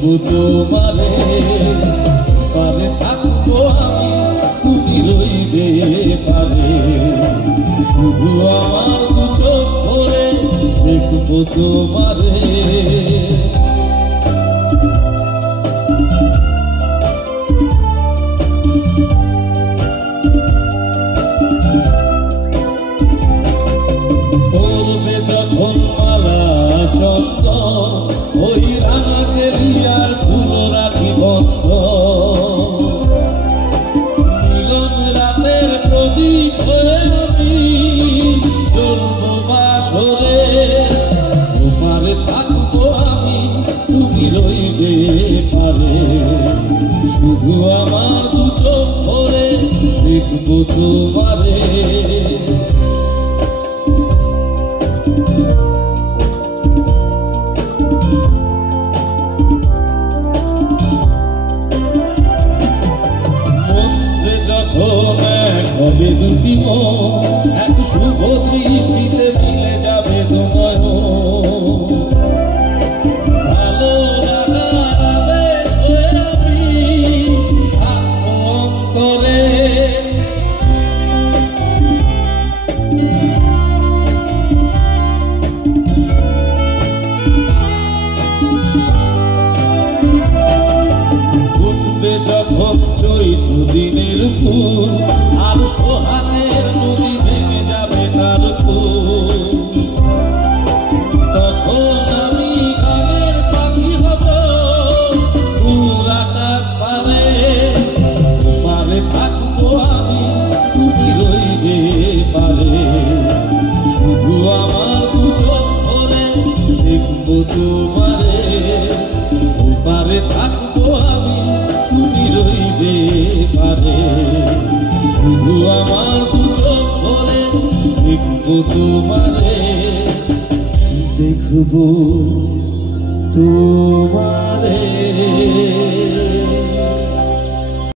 দেখবো তোমারে, পারে থাকবো আমি, তুমি রইবে পারে। শুধু আমার দু চোখ ভরে দেখবো তোমারে। যখন মালা চন্দন ওই রাঙা চেলিয়ার ধুলো রাখি বন্ধ, মিলন রাতের প্রদীপ হয়ে আমি জ্বলবো বাসরে। তোমারে থাকবো আমি, তুমি রইবে পারে। শুধু আমার দু চোখ ভরে দেখবো তোমারে। হবে দুটি মন এক শুভ দৃষ্টিতে মিলে যাবে তোমায়। ভালো লাগাবে আমি অন্তরে। ফুটবে যখন চৈত্র দিনের ফুল আর সোহাগের নদী ভেঙে যাবে তার ফুল, তখন আমি গানের পাখি হব দূর আকাশ পারে। তোমারে থাকবো আমি, তুমি রইবে পারে। শুধু আমার দু চোখ ভরে দেখবো তোমারে। ওপারে থাকবো আমি, তুমি রইবে পারে। শুধু আমার দু চোখ ভরে দেখবো তোমারে, দেখবো।